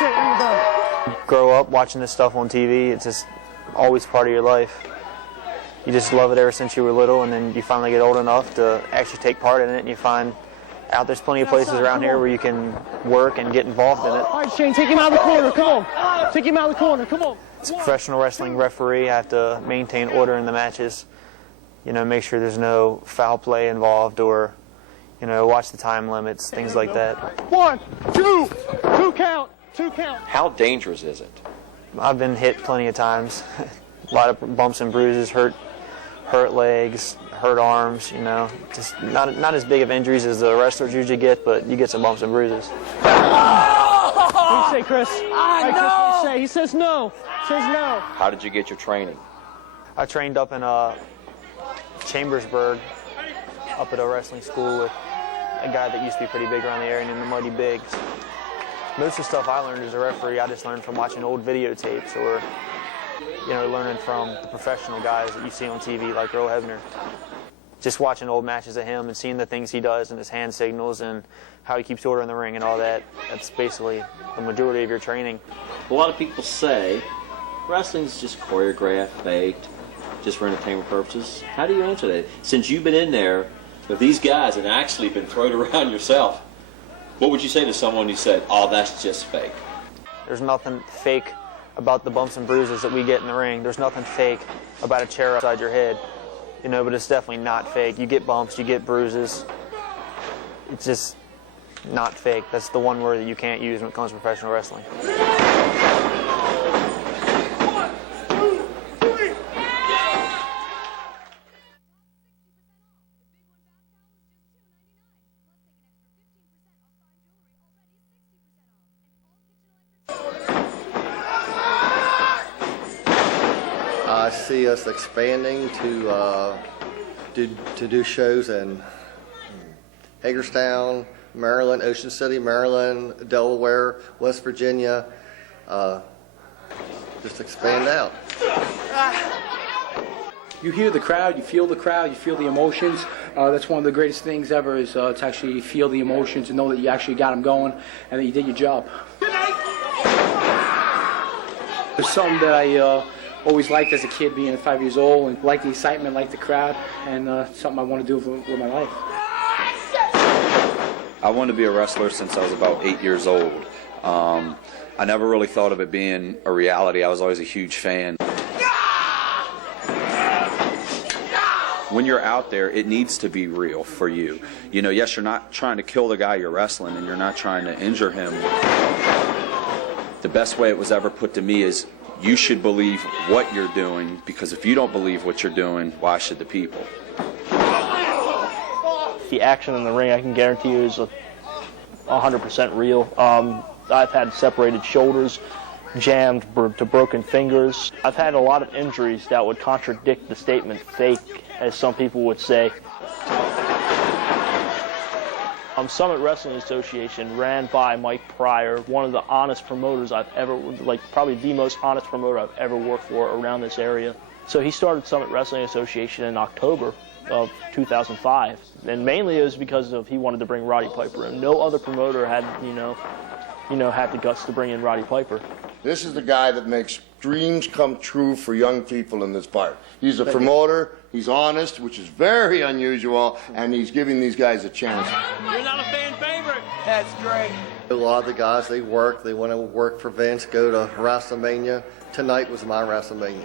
That's it, when you're done. Grow up watching this stuff on TV, it's just always part of your life. You just love it ever since you were little, and then you finally get old enough to actually take part in it, and you find out there's plenty of places around here where you can work and get involved in it. All right, Shane, take him out of the corner, come on. Take him out of the corner, come on. As a professional wrestling referee, I have to maintain order in the matches. You know, make sure there's no foul play involved, or, you know, watch the time limits, things like that. 1, 2, 2 count, 2 count. How dangerous is it? I've been hit plenty of times. A lot of bumps and bruises, hurt legs, hurt arms, you know. Just not as big of injuries as the wrestlers usually get, but you get some bumps and bruises. What do you say, Chris? Chris, what do you say? He says no. Says no. How did you get your training? I trained up in Chambersburg, up at a wrestling school with a guy that used to be pretty big around the area named the Mighty Biggs. Most of the stuff I learned as a referee, I just learned from watching old videotapes, or, you know, learning from the professional guys that you see on TV like Earl Hebner. Just watching old matches of him and seeing the things he does and his hand signals and how he keeps order in the ring and all that. That's basically the majority of your training. A lot of people say wrestling's just choreographed, faked, just for entertainment purposes. How do you answer that? Since you've been in there with these guys and actually been thrown around yourself, what would you say to someone who said, oh, that's just fake? There's nothing fake about the bumps and bruises that we get in the ring. There's nothing fake about a chair upside your head, you know, but it's definitely not fake. You get bumps, you get bruises. It's just not fake. That's the one word that you can't use when it comes to professional wrestling. I see us expanding to do shows in Hagerstown, Maryland, Ocean City, Maryland, Delaware, West Virginia. Just expand out. You hear the crowd, you feel the emotions. That's one of the greatest things ever, is to actually feel the emotions and know that you actually got them going and that you did your job. There's something that I always liked as a kid, being 5 years old, and like the excitement, like the crowd, and something I want to do with my life. I wanted to be a wrestler since I was about 8 years old. I never really thought of it being a reality. I was always a huge fan. When you're out there, it needs to be real for you. You know, yes, you're not trying to kill the guy you're wrestling, and you're not trying to injure him. The best way it was ever put to me is, you should believe what you're doing, because if you don't believe what you're doing, why should the people? The action in the ring, I can guarantee you, is 100% real. I've had separated shoulders, jammed to broken fingers. I've had a lot of injuries that would contradict the statement fake, as some people would say. Summit Wrestling Association, ran by Mike Pryor, one of the honest promoters I've ever, probably the most honest promoter I've ever worked for around this area. So he started Summit Wrestling Association in October of 2005, and mainly it was because he wanted to bring Roddy Piper in. No other promoter had, had the guts to bring in Roddy Piper. This is the guy that makes dreams come true for young people in this part. He's a promoter, he's honest, which is very unusual, and he's giving these guys a chance. You're not a fan favorite. That's great. A lot of the guys, they want to work for Vince, go to WrestleMania. Tonight was my WrestleMania.